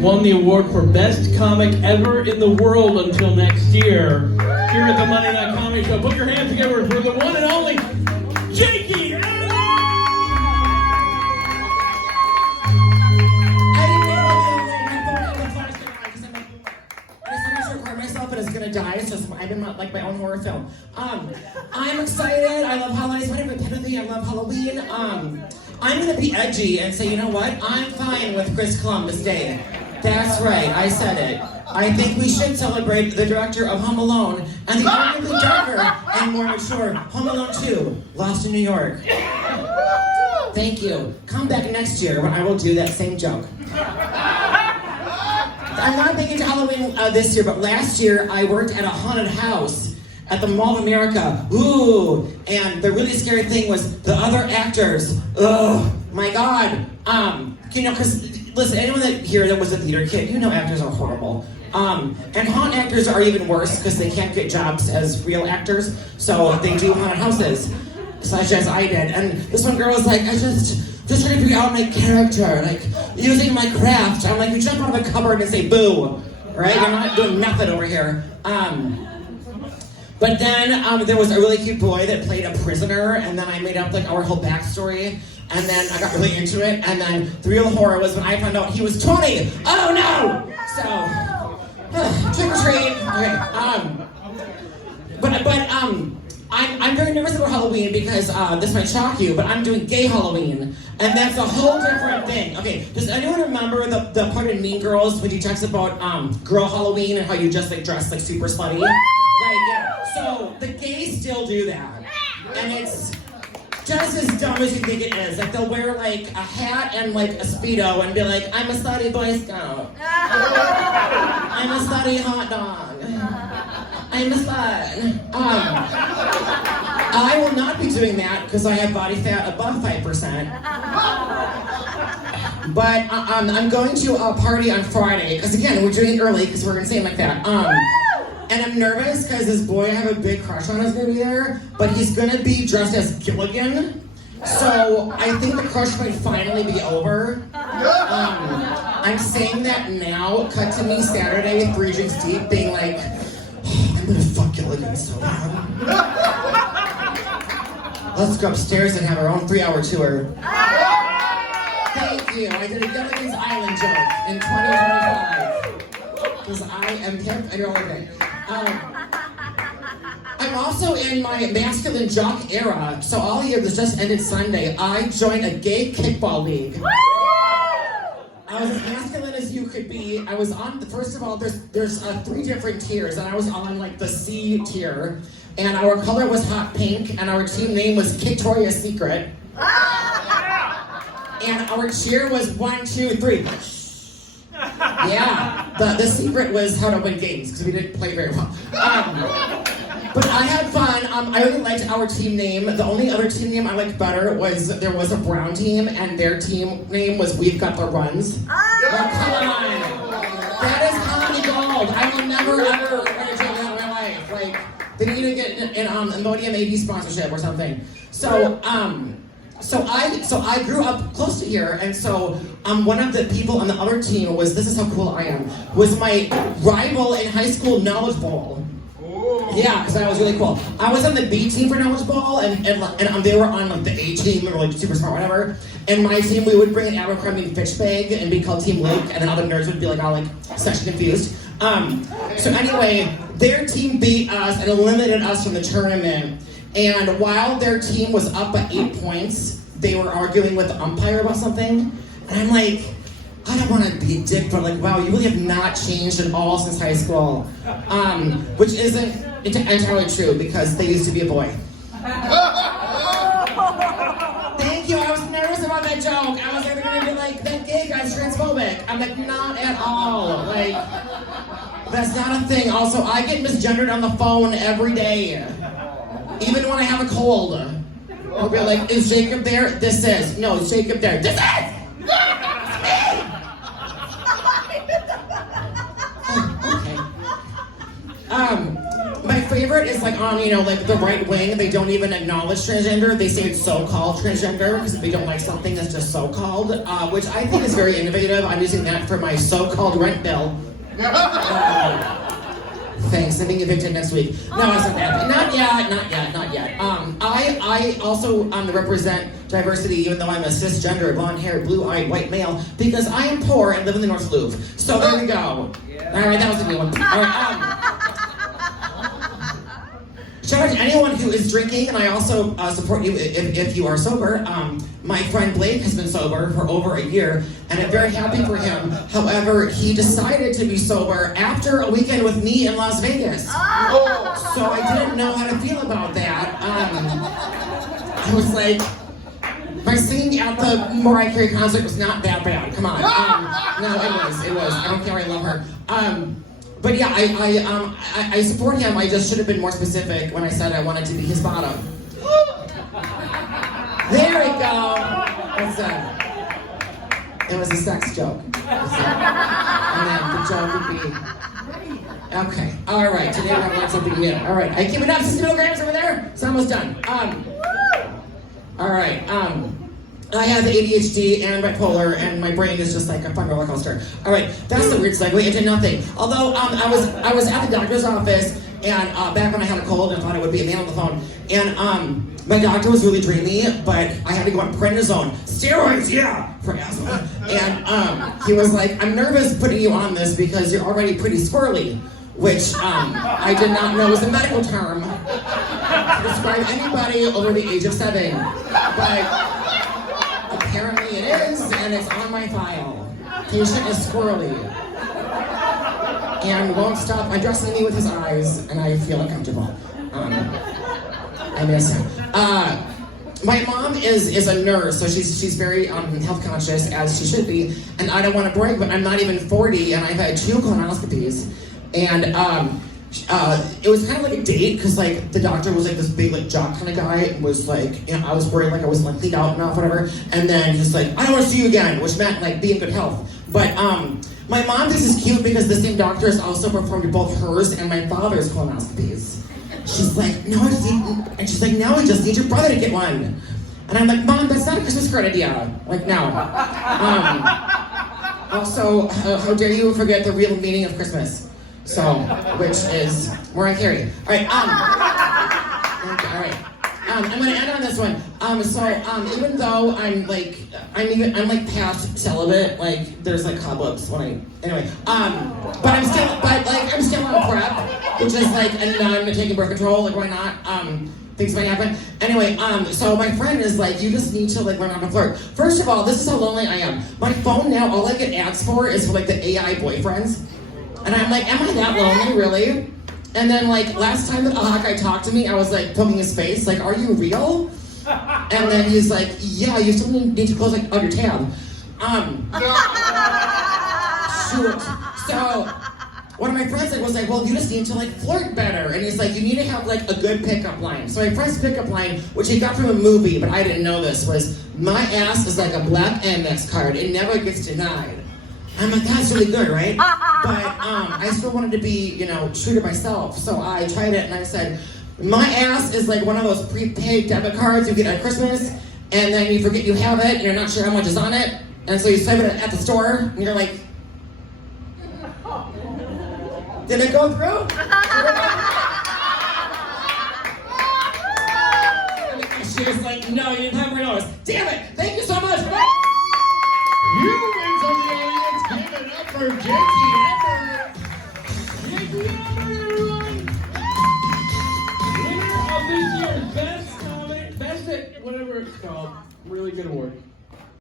won the award for Best Comic Ever in the World until next year. Here at the Monday Night Comedy Show, put your hands together for the one and only Jakey Emmert! Is gonna die. It's just I'm in my own horror film. I'm excited. I love holidays. Whatever I love Halloween. I'm gonna be edgy and say, you know what? I'm fine with Chris Columbus Day. That's right. I said it. I think we should celebrate the director of Home Alone and the arguably darker and more mature Home Alone 2, Lost in New York. Thank you. Come back next year when I will do that same joke. I'm not big into Halloween this year, but last year I worked at a haunted house at the Mall of America. Ooh, and the really scary thing was the other actors. Oh my God. Because listen, anyone that was a theater kid, you know actors are horrible. And haunt actors are even worse because they can't get jobs as real actors, so they do haunted houses, such as I did. And this one girl was like, I just trying to figure out my character, like using my craft. I'm like, you jump out of the cupboard and say boo, right? You're not doing nothing over here. But then there was a really cute boy that played a prisoner, and then I made up like our whole backstory, and then I got really into it, and then the real horror was when I found out he was 20. Oh no! So, trick or treat. Okay. I'm very nervous about Halloween because this might shock you, but I'm doing gay Halloween, and that's a whole different thing. Okay, does anyone remember the part in Mean Girls when he talks about girl Halloween and how you just like dress like super slutty? Like, yeah. So the gays still do that, and it's just as dumb as you think it is. Like they'll wear like a hat and like a Speedo and be like, I'm a slutty Boy Scout. I'm a slutty hot dog. I'm a slut. I will not be doing that because I have body fat above 5%. But I'm going to a party on Friday because again we're doing it early because we're insane like that. And I'm nervous because this boy I have a big crush on is gonna be there, but he's gonna be dressed as Gilligan. So I think the crush might finally be over. I'm saying that now. Cut to me Saturday, 3 drinks deep, being like, I'm gonna fuck Gilligan so bad. Let's go upstairs and have our own 3-hour tour. Thank you. I did a Gilligan's Island joke in 2025. Because I am hip and you're all okay. I'm also in my masculine jock era. So all year, this just ended Sunday, I joined a gay kickball league. I was as masculine as you could be. I was on, first of all, there's 3 different tiers, and I was on like the C tier. And our color was hot pink, and our team name was Victoria's Secret. And our cheer was 1, 2, 3. Yeah, the secret was how to win games, because we didn't play very well. But I had fun. I really liked our team name. The only other team name I liked better was there was a brown team, and their team name was We've Got the Runs. Oh, come on. That is comedy gold. I will never, ever write a joke in my life. Like, they need to get an Imodium AD sponsorship or something. So I grew up close to here, and so one of the people on the other team was, this is how cool I am, was my rival in high school Knowledge Bowl. Yeah, because I was really cool. I was on the B team for Knowledge Bowl, and they were on like the A team, they were like super smart, whatever. And my team, we would bring an Abercrombie fish bag and be called Team Luke, and then other nerds would be like all like sexually confused. So anyway, their team beat us and eliminated us from the tournament. And while their team was up by 8 points, they were arguing with the umpire about something. And I'm like, I don't want to be a dick, but like, wow, you really have not changed at all since high school. Which isn't entirely true because they used to be a boy. Thank you, I was nervous about that joke. I was like, they're gonna be like, that gay guy's transphobic. I'm like, not at all. Like, that's not a thing. Also, I get misgendered on the phone every day. Even when I have a cold. I'll be like, is Jacob there? This is. No, is Jacob there? This is! Okay. My favorite is like on, like the right wing, they don't even acknowledge transgender. They say it's so-called transgender because if they don't like something that's just so-called, which I think is very innovative. I'm using that for my so-called rent bill. Thanks, I'm being evicted next week. No, it's not that. Not yet. I also represent diversity, even though I'm a cisgender, blonde-haired, blue-eyed, white male, because I am poor and live in the North Louvre. So there we go. All right, that was a good one. All right, shout out to anyone who is drinking, and I also support you if you are sober. My friend Blake has been sober for over a year, and I'm very happy for him. However, he decided to be sober after a weekend with me in Las Vegas. So I didn't know how to feel about that. I was like, my singing at the Mariah Carey concert was not that bad. Come on. No, it was. I don't care. I love her. But yeah, I support him. I just should have been more specific when I said I wanted to be his bottom. There we go. It was a sex joke. And then the joke would be, okay. All right. Today we're gonna learn something new. All right. I keep it up. 60 milligrams over there. It's almost done. All right. I have ADHD and bipolar, and my brain is just like a fun roller coaster. All right, that's the weird segue into nothing. Although I was at the doctor's office, and back when I had a cold and thought it would be a man on the phone, and my doctor was really dreamy, but I had to go on prednisone, steroids, yeah, for asthma. And he was like, "I'm nervous putting you on this because you're already pretty squirrely," which I did not know was a medical term to describe anybody over the age of 7, but. Apparently it is, and it's on my file. Patient is squirrely. And won't stop addressing me with his eyes, and I feel uncomfortable. I miss him. My mom is a nurse, so she's very health conscious, as she should be. And I don't want to brag, but I'm not even 40, and I've had 2 colonoscopies. And it was kind of like a date, because like the doctor was like this big like jock kind of guy, and was like, I was worried like I wasn't like cleaned out enough, whatever. And then he's like, "I don't want to see you again," which meant like be in good health. But my mom thinks it's cute because the same doctor has also performed both hers and my father's colonoscopies. She's like, "No, I just need," and she's like, "No, I just need your brother to get one." And I'm like, "Mom, that's not a Christmas card idea." Like, no. Also, how dare you forget the real meaning of Christmas? So, which is Mariah Carey. All right, all right. I'm gonna end on this one. Even though I'm like past celibate, like there's like cobwebs when but I'm still on PrEP, which is like a nun taking birth control. Like, why not? Things might happen. Anyway, so my friend is like, "You just need to like learn how to flirt." First of all, this is how lonely I am. My phone now, all I get ads for is for like the AI boyfriends. And I'm like, am I that lonely, really? And then like last time that a hot guy talked to me, I was like poking his face, like, "Are you real?" And then he's like, "Yeah, you still need to close like on your tab." Shoot. So one of my friends was like, "Well, you just need to like flirt better." And he's like, "You need to have like a good pickup line." So my friend's pickup line, which he got from a movie, but I didn't know this, was, "My ass is like a black Amex card. It never gets denied." I'm like, that's really good, right? But I still wanted to be, true to myself. So I tried it and I said, "My ass is like one of those prepaid debit cards you get at Christmas, and then you forget you have it, and you're not sure how much is on it, and so you swipe it at the store, and you're like, did it go through?" She was like, "No, you didn't have my nose." Damn it! Thank you so much. Humans of the audience, give it up for Jakey Emmert! Jakey Emmert, everyone! Winner of this year's best, whatever it's called, really good award.